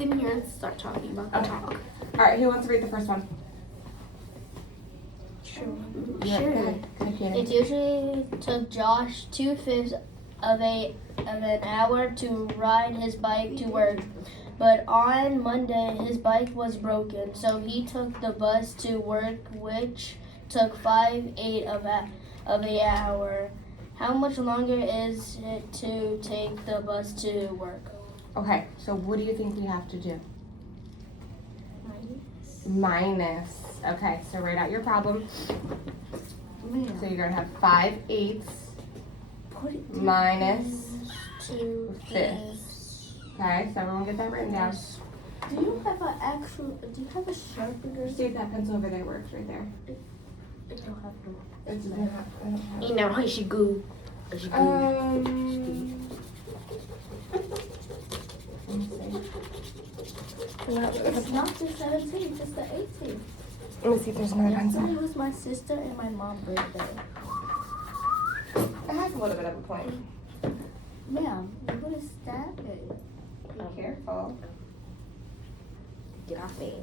in here and start talking about the Okay. talk. All right, who wants to read the first one? Sure. Yeah, Sure. go ahead. Go ahead, Kaden. It usually took Josh 2/5 of an hour to ride his bike to work. But on Monday, his bike was broken, so he took the bus to work, which took 5/8 of an hour. How much longer is it to take the bus to work? Okay, so what do you think we have to do? Minus. Okay, so write out your problem. So you're gonna have 5/8 minus 2/5. Okay, so everyone get that written down. Do you have a sharpener? See if that pencil over there works right there. I don't have no. It doesn't have, I don't have. You know, I should go. Let me see. It's not the 17th, it's the 18th. Let me see if there's another pencil. Yesterday was my sister and my mom's birthday. It has a little bit of a point. Ma'am, you're gonna stab it. Be careful. Get off me.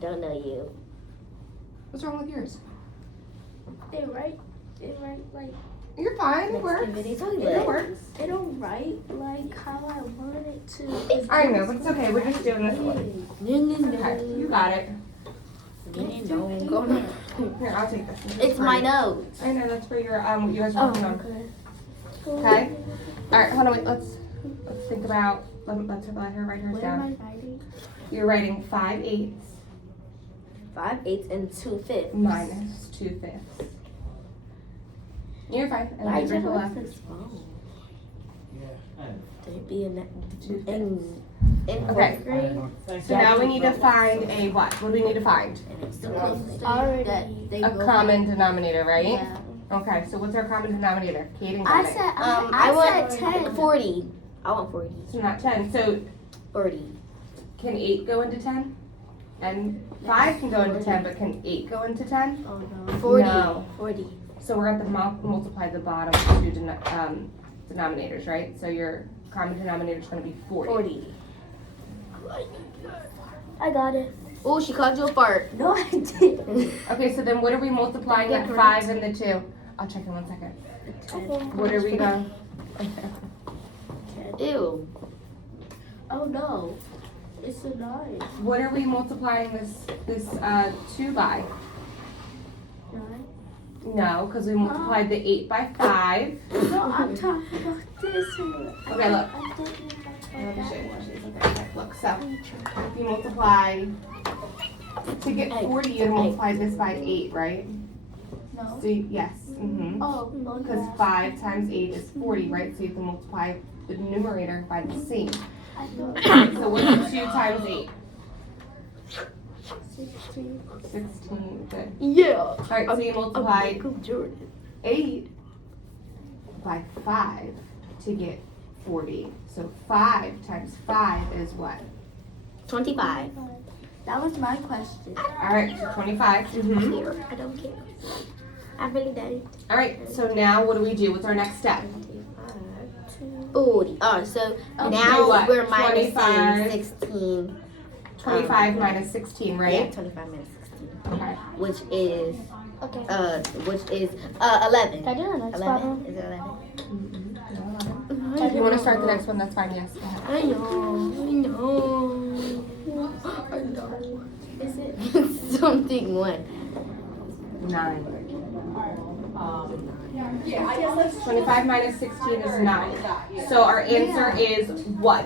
Don't know you. What's wrong with yours? They write like, You're fine. It works. It works. they don't write like how I want it to. I know, but it's okay. We're just doing this one. Okay, you got it. Here, I'll take this. This is It's for my you. nose. I know that's for your what you guys are working on. okay. Okay. All right. Hold on. Wait. Let's think about. Let's let her write hers What am down. I writing? You're writing 5/8 5/8 and 2/5. minus 2/5. You're fine. And Why then drink a left. this phone? They be in Okay. fourth grade. So now we need to find a what? What do we need to find? The closest Already. that they A both common denominator, right? Yeah. Okay. So what's our common denominator? Kaden I got it. said I I want said 10. 40. I want 40. So not 10. So 40. can 8 go into 10? And 5 can go into 10, but can 8 go into 10? Oh no. 40. No. 40. So we're going to multiply the bottom two denominators, right? So your common denominator is going to be 40. 40. I got it. Oh, she called you a fart. No, I didn't. Okay, so then what are we multiplying the 5 and the 2? I'll check in 1 second. What are we going? Ew. Oh no. It's a 9. What are we multiplying this 2 by? 9. No, because we multiplied the 8 by 5. No, I'm talking about this one. Okay, look. I didn't mean Let me like show you. that. Okay, look, so if you multiply, to get 40, you multiply this by 8, right? No. So yes. Mm-hmm. Oh, Because 5 times 8 is 40, right? So you can multiply the numerator by the same. I thought So what's 2 times 8? 16. 16. Good. Yeah. All right, so you multiply Jordan. 8 by 5 to get 40. So 5 times 5 is what? 25. That was my question. All right, so 25. Mm-hmm. I don't care. I really don't. All right, so now what do we do? What's our next step? 40. Oh, so do now what? we're 25. minusing 16. 25 minus 16, Yeah, right? 25 minus 16. Okay. Which is, Okay. 11. Can I do the next 11. problem? Is it 11? If you want to start the next one, that's fine. Yes. Go ahead. I know. I know. Is it? Something one. 9. 25 minus 16 is 9. So our answer is what?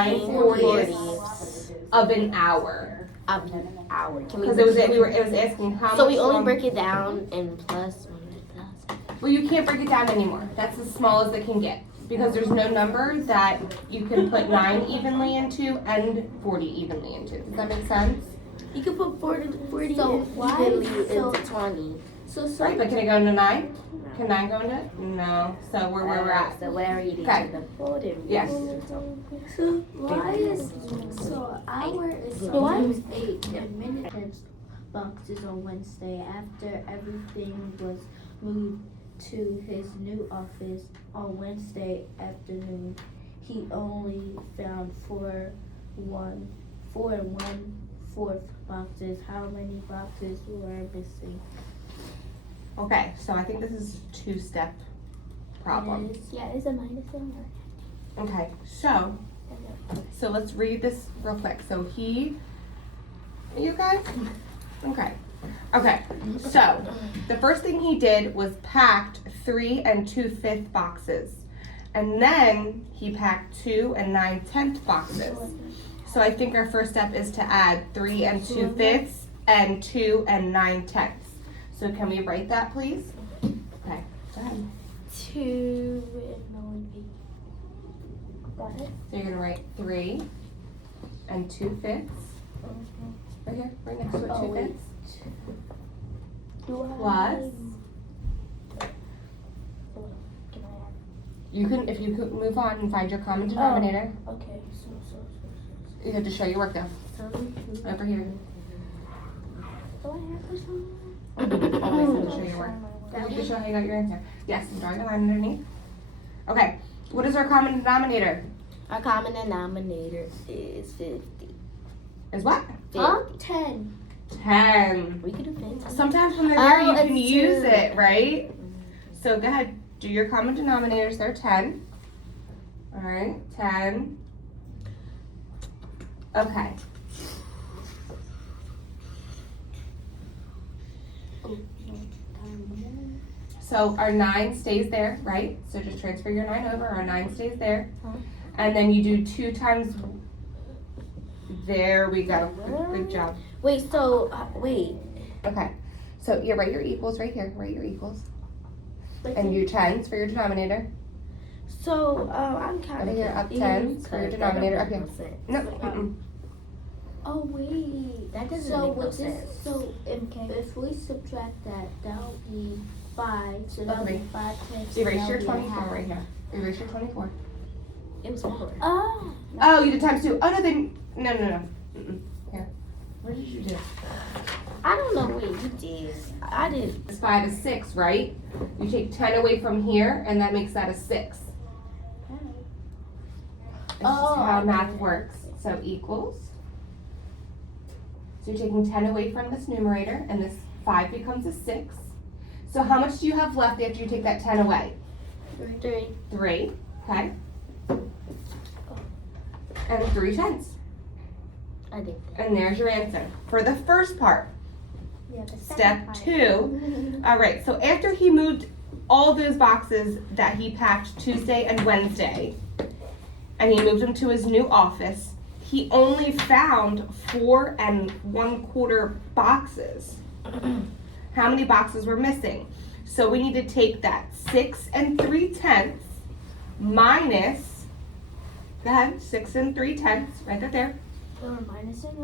9/40 of an hour. of an hour. Can we Because it was asking how so much we only long- break it down in plus. Well, you can't break it down anymore. That's as small as it can get. Because there's no number that you can put 9 evenly into and 40 evenly into. Does that make sense? You can put 40 So why- evenly so- into 20. So Right, but can it go into 9? Can 9 go into it? No. So we're where we're at. So whatever you do Okay. to the 40. Yes. So why is hour is sometimes 8 and minutes boxes on Wednesday after everything was moved to his new office on Wednesday afternoon. he only found four and 1/4 boxes. How many boxes were missing? Okay, so I think this is a two-step problem. Yeah, it's a minus number. Okay, so let's read this real quick. So you guys? Okay. Okay, so the first thing he did was packed 3 2/5 boxes. And then he packed 2 9/10 boxes. So I think our first step is to add 3 2/5 and 2 9/10. So can we write that, please? Okay, go ahead. 2 and 8. Got it? So you're gonna write 3 2/5. Right here, right next to it, 2/5. Plus. You can, if you could move on and find your common denominator. Okay, so. You have to show your work though. Over here. Do I have this one? Always have to show your work. You have to show how you got your answer. Yes, and drawing a line underneath. Okay, what is our common denominator? Our common denominator is 50. Is what? 10. 10. We could do 10. Sometimes when they're there, you can it's use 2. it, right? So go ahead, do your common denominators. They're 10. All right, 10. Okay. So our 9 stays there, right? So just transfer your 9 over. Our 9 stays there. And then you do 2 times. There we go. Good job. Wait, so, wait. Okay. So you write your equals right here. Write your equals. And your 10s for your denominator. So, I'm counting. Over here, up 10s for your denominator. Up here. No. Oh, wait. That doesn't So, make no with sense. this, so if we subtract that, that would be 5. So that would be 5 times. Erase your 24 right here. Erase your 24. It was 4. Oh. Oh, you did times 2. Oh, no, then. No. Here. What did you do? I don't know what you did. I did. It's 5 is 6, right? You take 10 away from here, and that makes that a 6. This is how math works. So equals. So you're taking 10 away from this numerator, and this 5 becomes a 6. So how much do you have left after you take that 10 away? 3. 3, okay. And 3 tenths. I did. And there's your answer. For the first part. Yeah, the Step 2. All right, so after he moved all those boxes that he packed Tuesday and Wednesday, and he moved them to his new office, he only found 4 1/4 boxes. How many boxes were missing? So we need to take that 6 3/10 minus, go ahead, 6 3/10, right there. So we're minusing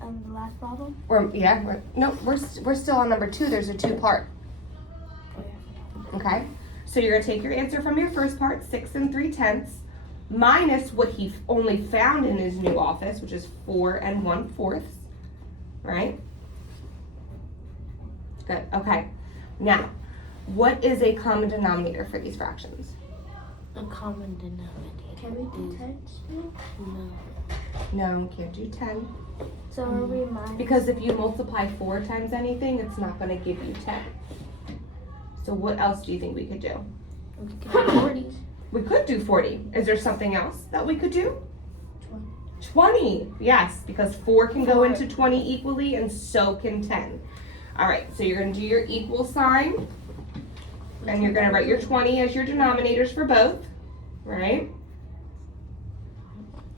on the last problem? We're still on number 2. There's a 2-part. Okay, so you're gonna take your answer from your first part, 6 3/10, minus what he only found in his new office, which is 4 1/4, right? Good. Okay. Now, what is a common denominator for these fractions? A common denominator. Can we do 10? No. No, can't do 10. So are we minus? Because if you multiply 4 times anything, it's not going to give you 10. So what else do you think we could do? We could do 40. We could do 40. Is there something else that we could do? 20. Yes, because 4 can go into 20 equally, and so can 10. All right, so you're going to do your equal sign, and you're going to write your 20 as your denominators for both, right?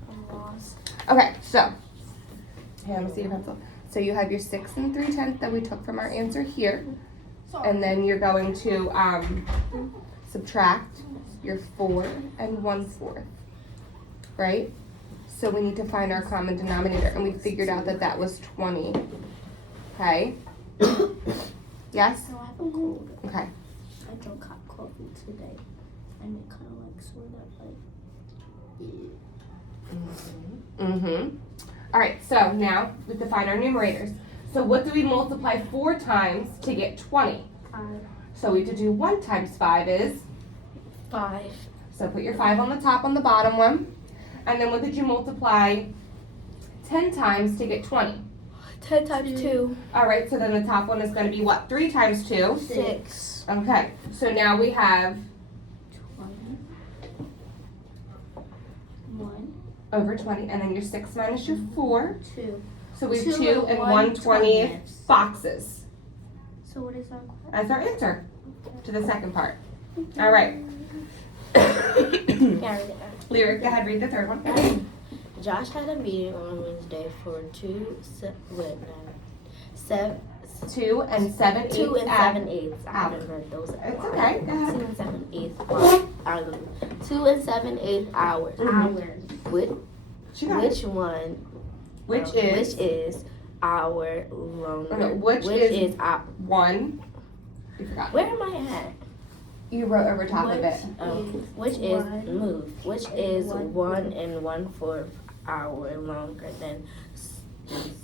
I'm lost. Okay, so, here, let me see your pencil. So you have your 6 3/10 that we took from our answer here, and then you're going to subtract your 4 1/4, right? So we need to find our common denominator, and we figured out that that was 20, okay? Yes? So I have a cold. Okay. I drunk hot coffee today, and it kind of like sort of like. Mm-hmm. All right, so now we define our numerators. So what do we multiply 4 times to get 20? 5. So we have to do 1 times 5 is 5. So put your 5 on the top on the bottom one. And then what did you multiply 10 times to get 20? 10 times 2. All right, so then the top one is going to be what? 3 times 2? 6. Okay, so now we have 20. 1, over 20, and then your 6 minus your 4. 2. So we have 2 2 and 1/20 boxes. So what is our question? That's our answer to the second part. All right. Lyric, go ahead, read the third one. Josh had a meeting on Wednesday for 2 and 7 eighths. 2 and hours. 7/8. I haven't read those. It's okay, go 2 ahead. and 7/8 hours. 2 and 7/8 hours. Which She got it. which one? Which is our longer? Okay, which is- our? 1. You forgot. Where am I at? You wrote over top of it. Which is one move? Which is one 1 and 1/4 hour longer than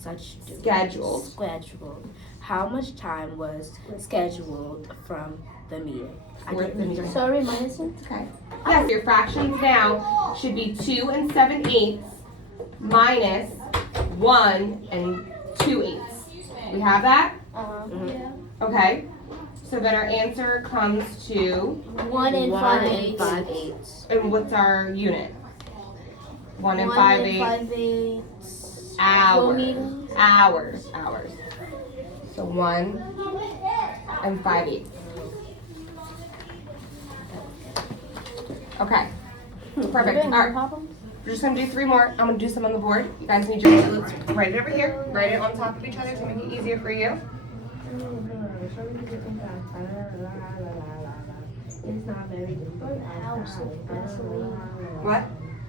such Scheduled. Scheduled. How much time was scheduled from the meeting? For the meeting. Sorry, minus it. Okay. Yes, your fractions now should be 2 and 7/8 minus 1 and 2/8. We have that? Yeah. Okay. So then our answer comes to, 1 and 5 5/8. and what's our unit? 1 and 5/8 hours. Hours. So 1 and 5/8. Okay. Perfect. All right. We're just gonna do 3 more. I'm gonna do some on the board. You guys need your, let's write it over here. Write it on top of each other to make it easier for you. It's not very good. Fill the house with gasoline. What?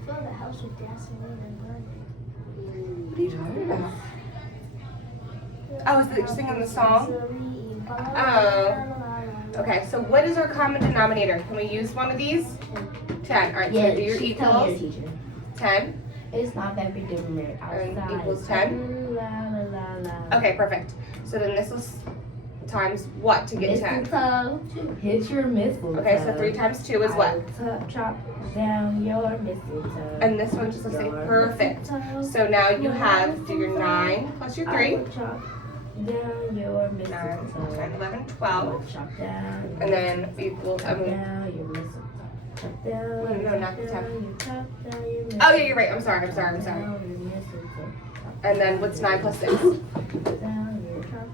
Fill the house with gasoline and burn it. What are you talking about? Oh, is it you're singing the song? Oh. Okay, so what is our common denominator? Can we use one of these? 10. All right, so do your equals. 10. It's not very different And outside. equals 10? Okay, perfect. So then this is times what to get 10? Mistletoe. Hit your mistletoe. Okay, so 3 times 2 is what? Chop down your mistletoe. And this one just looks like perfect. So now you have, do your 9 plus your 3. Chop down your 9, mistletoe. 10, 11, 12. Chop down. And then equals, Chop down your mistletoe. Chop down. Wait, no, not the chop 10. down your- chop down your Oh, yeah, you're right. I'm sorry. Down your mistletoe. And then what's 9 plus 6? Chop down your- chop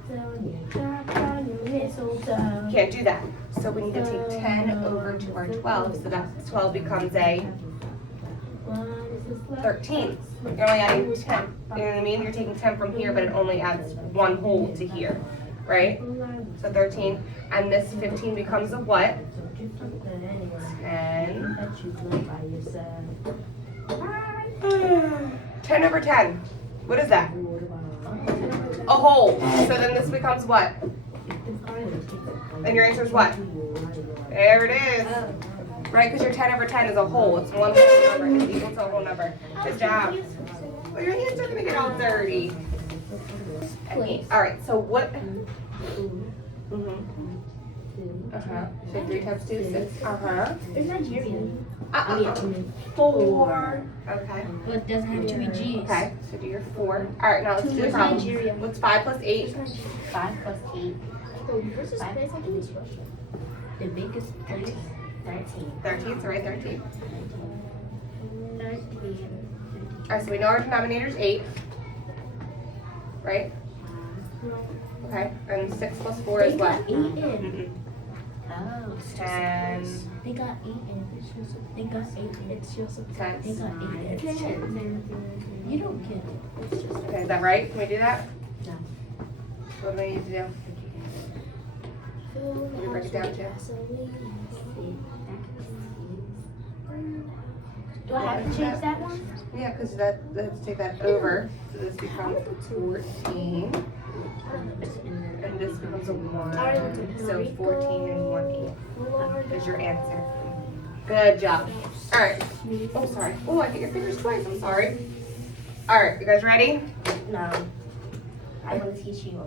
down your mistletoe. Can't do that. So we need to take 10 over to our 12. So that 12 becomes a 13. You're only adding 10. You know what I mean? You're taking 10 from here, but it only adds 1 whole to here. Right? So 13. And this 15 becomes a what? 10. 10 over 10. What is that? A whole. So then this becomes what? And your answer is what? There it is. Right, because your 10 over 10 is a whole. It's one whole number. It's equal to a whole number. Good job. Well, your hands are going to get all dirty. All right, so what? Uh-huh. So 3 times 2 is 6. Uh-huh. It's Nigerian. 4. Okay. But it doesn't have 2 G's. Okay, so do your 4. All right, now let's do the Where's problem. Nigeria? What's 5 plus 8? 5 plus 8. Where's this place? I think it's Russia. The biggest place, 13. 13, so right 13. 13. All right, so we know our denominator is 8. Right? Okay, and 6 plus 4 is They what? got 8 in. Mm-mm. Oh. 10. They got 8 in. They got 8 in. It's just a 10. They got 8 in. 10. You don't get it. It's just Okay, is that right? Can we do that? No. What do we need to do? fill the Let me break it house down with too. gasoline. Do I have to change that one? Yeah, because let's take that over. So this becomes 14. And this becomes a 1. So 14 and 1/8 is your answer. Good job. All right. Oh, sorry. Oh, I hit your fingers twice. I'm sorry. All right, you guys ready? No. I want to teach you